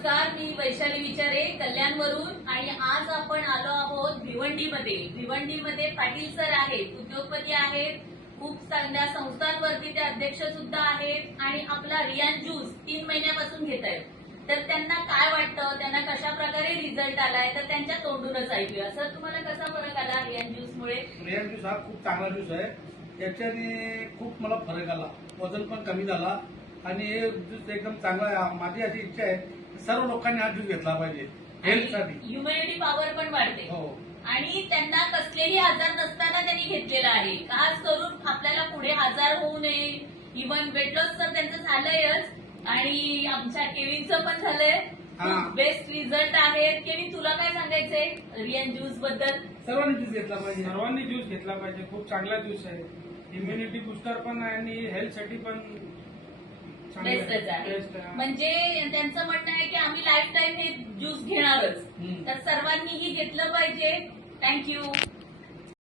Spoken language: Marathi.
नमस्कार, मी वैशाली विचारे कल्याणवरून आणि आज आपण आलो आहोत भिवंडीमध्ये. भिवंडीमध्ये पाटील सर आहेत, उद्योगपती आहेत, खूप चांगल्या संस्थांवरती ते अध्यक्ष सुद्धा आहेत आणि आपला रियान ज्यूस 3 महिन्यापासून घेत आहेत. तर त्यांना काय वाटतं, त्यांना कशा प्रकारे रिझल्ट आलाय, तर त्यांच्या तोंडूनच ऐकूया. सर, तुम्हाला कसा फरक आला रियान ज्यूसमुळे? रियान ज्यूस हा खूप चांगला ज्यूस आहे. याच्याने खूप मला फरक आला, वजन पण कमी झाला आणि हे ज्यूस एकदम चांगला आहे. माझी अशी इच्छा आहे सर्व लोकांनी हा ज्यूस घेतला पाहिजे हेल्थसाठी. ह्युमॅनिटी पॉवर पण वाढते. हो. आणि त्यांना कसलेही आजार नसताना त्यांनी घेतलेला आहे, खास करून आपल्याला पुढे आजार होऊ नये. इव्हन वेट लॉस तर त्यांचं झालंयच आणि आमच्या केविनचं पण झालंय. बेस्ट रिझल्ट आहेत. केविन, तुला काय सांगायचंय रियान ज्यूस बद्दल? सर्वांनी ज्यूस घेतला पाहिजे. सर्वांनी ज्यूस घेतला पाहिजे. खूप चांगला ज्यूस आहे. इम्युनिटी बुस्टर पण आहे आणि हेल्थसाठी पण बेस्टच आहे. म्हणजे त्यांचं म्हणणं आहे की आम्ही लाईफ टाईम हे ज्यूस घेणारच. तर सर्वांनीही घेतलं पाहिजे. थँक्यू.